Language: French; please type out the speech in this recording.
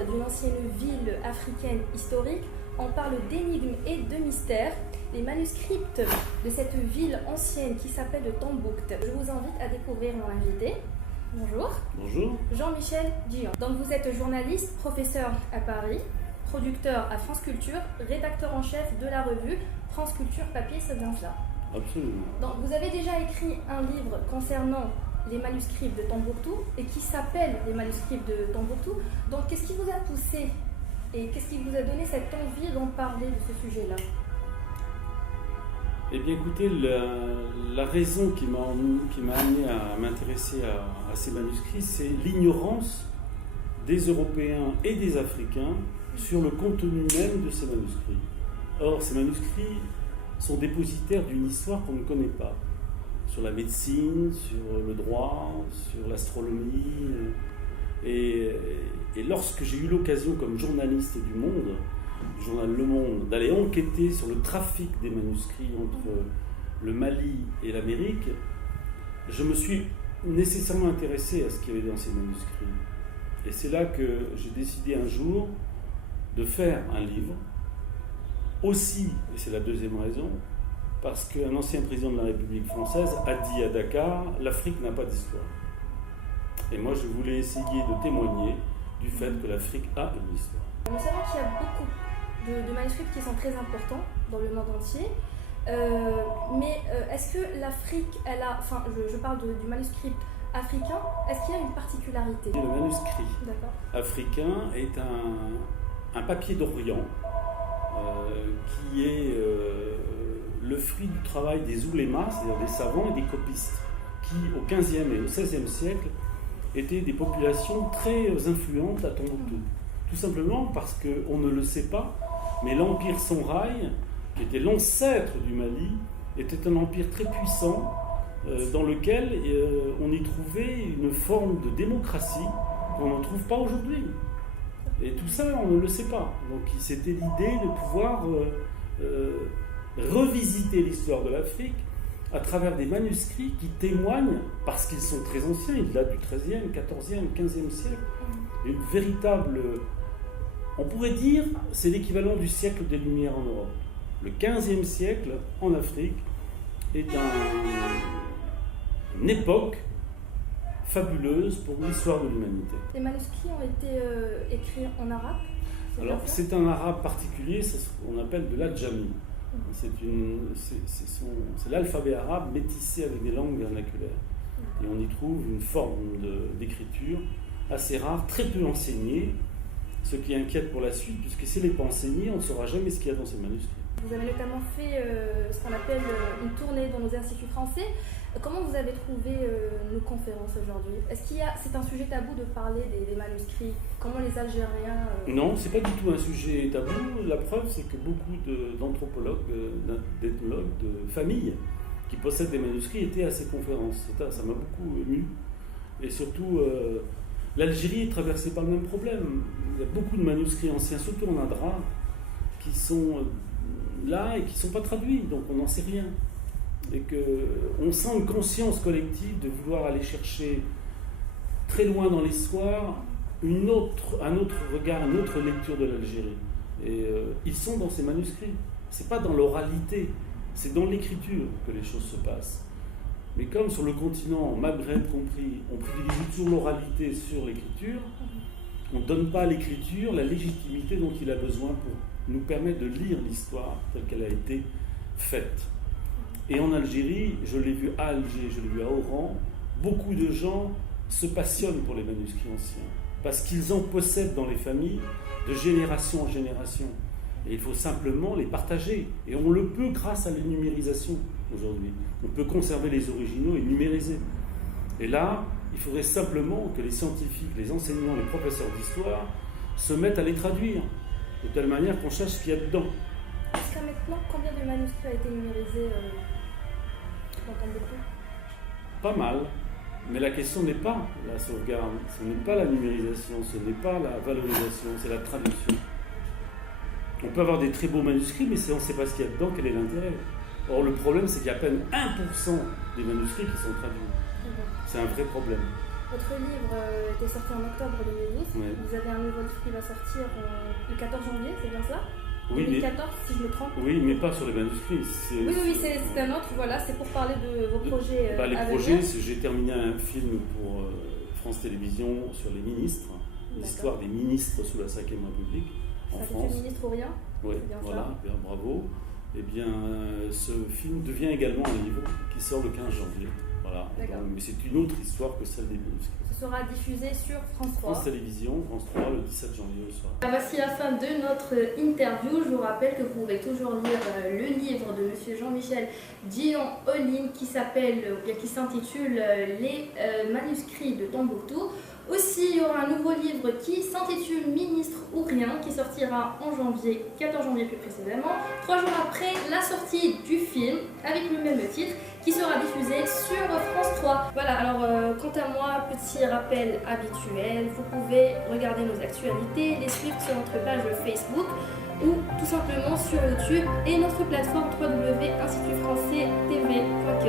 parle d'une ancienne ville africaine historique, on parle d'énigmes et de mystères. Les manuscrits de cette ville ancienne qui s'appelle Tombouctou. Je vous invite à découvrir mon invité. Bonjour. Bonjour. Jean-Michel Dion. Donc vous êtes journaliste, professeur à Paris, producteur à France Culture, rédacteur en chef de la revue France Culture Papier, c'est bien cela? Absolument. Donc vous avez déjà écrit un livre concernant les manuscrits de Tombouctou et qui s'appelle les manuscrits de Tombouctou. Donc qu'est-ce qui vous a poussé et qu'est-ce qui vous a donné cette envie d'en parler de ce sujet-là? Eh bien écoutez, la raison qui m'a amené à m'intéresser à ces manuscrits, c'est l'ignorance des Européens et des Africains sur le contenu même de ces manuscrits. Or, ces manuscrits sont dépositaires d'une histoire qu'on ne connaît pas, sur la médecine, sur le droit, sur l'astronomie. Et lorsque j'ai eu l'occasion, comme journaliste du Monde, du journal Le Monde, d'aller enquêter sur le trafic des manuscrits entre le Mali et l'Amérique, je me suis nécessairement intéressé à ce qu'il y avait dans ces manuscrits. Et c'est là que j'ai décidé un jour de faire un livre, aussi, et c'est la deuxième raison, parce qu'un ancien président de la République française a dit à Dakar « l'Afrique n'a pas d'histoire ». Et moi, je voulais essayer de témoigner du fait que l'Afrique a une histoire. Nous savons qu'il y a beaucoup de manuscrits qui sont très importants dans le monde entier. Mais est-ce que l'Afrique, elle a, enfin je parle du manuscrit africain, est-ce qu'il y a une particularité? Le manuscrit africain est un papier d'Orient qui est le fruit du travail des oulémas, c'est-à-dire des savants et des copistes, qui au XVe et au XVIe siècle étaient des populations très influentes à Tombouctou. Tout simplement parce qu'on ne le sait pas, mais l'empire Songhai, qui était l'ancêtre du Mali, était un empire très puissant dans lequel on y trouvait une forme de démocratie qu'on ne trouve pas aujourd'hui. Et tout ça, on ne le sait pas. Donc c'était l'idée de pouvoir revisiter l'histoire de l'Afrique à travers des manuscrits qui témoignent, parce qu'ils sont très anciens, ils datent du XIIIe, XIVe, XVe siècle, une véritable... On pourrait dire c'est l'équivalent du siècle des Lumières en Europe. Le XVe siècle en Afrique est une époque fabuleuse pour l'histoire de l'humanité. Les manuscrits ont été écrits en arabe? Alors c'est un arabe particulier, c'est ce qu'on appelle de l'adjami. C'est l'alphabet arabe métissé avec des langues vernaculaires. Et on y trouve une forme d'écriture assez rare, très peu enseignée, ce qui inquiète pour la suite, puisque si elle n'est pas enseignée, on ne saura jamais ce qu'il y a dans ces manuscrits. Vous avez notamment fait ce qu'on appelle une tournée dans nos instituts français. Comment vous avez trouvé nos conférences aujourd'hui? Est-ce qu'il y a, c'est un sujet tabou de parler des manuscrits? Comment les Algériens... Non, c'est pas du tout un sujet tabou. La preuve, c'est que beaucoup d'anthropologues, d'ethnologues, de familles qui possèdent des manuscrits étaient à ces conférences. Ça m'a beaucoup ému. Et surtout, l'Algérie est traversée par le même problème. Il y a beaucoup de manuscrits anciens, surtout en Adra, qui sont là et qui ne sont pas traduits, donc on n'en sait rien. Et qu'on sent une conscience collective de vouloir aller chercher très loin dans l'histoire un autre regard, une autre lecture de l'Algérie. Et ils sont dans ces manuscrits. Ce n'est pas dans l'oralité, c'est dans l'écriture que les choses se passent. Mais comme sur le continent, Maghreb compris, on privilégie toujours l'oralité sur l'écriture, on ne donne pas à l'écriture la légitimité dont il a besoin pour nous permettre de lire l'histoire telle qu'elle a été faite. Et en Algérie, je l'ai vu à Alger, je l'ai vu à Oran, beaucoup de gens se passionnent pour les manuscrits anciens, parce qu'ils en possèdent dans les familles de génération en génération. Et il faut simplement les partager. Et on le peut grâce à la numérisation aujourd'hui. On peut conserver les originaux et numériser. Et là, il faudrait simplement que les scientifiques, les enseignants, les professeurs d'histoire se mettent à les traduire, de telle manière qu'on sache ce qu'il y a dedans. Jusqu'à maintenant, combien de manuscrits a été numérisé dans Tombouctou? Pas mal. Mais la question n'est pas la sauvegarde, ce n'est pas la numérisation, ce n'est pas la valorisation, c'est la traduction. On peut avoir des très beaux manuscrits, mais si on ne sait pas ce qu'il y a dedans, quel est l'intérêt? Or, le problème, c'est qu'il y a à peine 1% des manuscrits qui sont traduits. C'est un vrai problème. Votre livre était sorti en octobre 2012. Ouais. Vous avez un nouveau livre qui va sortir le 14 janvier, c'est bien cela? Oui, mais, 2014, si je me trompe. oui, mais pas sur les manuscrits. Oui, c'est un autre, voilà, c'est pour parler de vos projets. Les à projets, venir. j'ai terminé un film pour France Télévisions sur les ministres, l'histoire des ministres sous la Ve République en Ça fait France. ministre ou rien? Oui, C'est bien voilà, ça. bien, bravo. Eh bien, ce film devient également un livre qui sort le 15 janvier. Voilà. D'accord. Donc, mais c'est une autre histoire que celle des manuscrits. Ce sera diffusé sur France 3. France Télévisions, France 3, le 17 janvier au soir. Voici la fin de notre interview. Je vous rappelle que vous pouvez toujours lire le livre de Monsieur Jean-Michel Djian-Olim qui s'intitule Les manuscrits de Tombouctou. Aussi, il y aura un nouveau livre qui s'intitule Ministre ou rien, qui sortira en janvier, 14 janvier plus précisément, 3 jours après la sortie du film, avec le même titre, qui sera diffusé sur France 3. Voilà, alors quant à moi, petit rappel habituel, vous pouvez regarder nos actualités, les suivre sur notre page Facebook ou tout simplement sur YouTube et notre plateforme www.institutfrançaistv.com.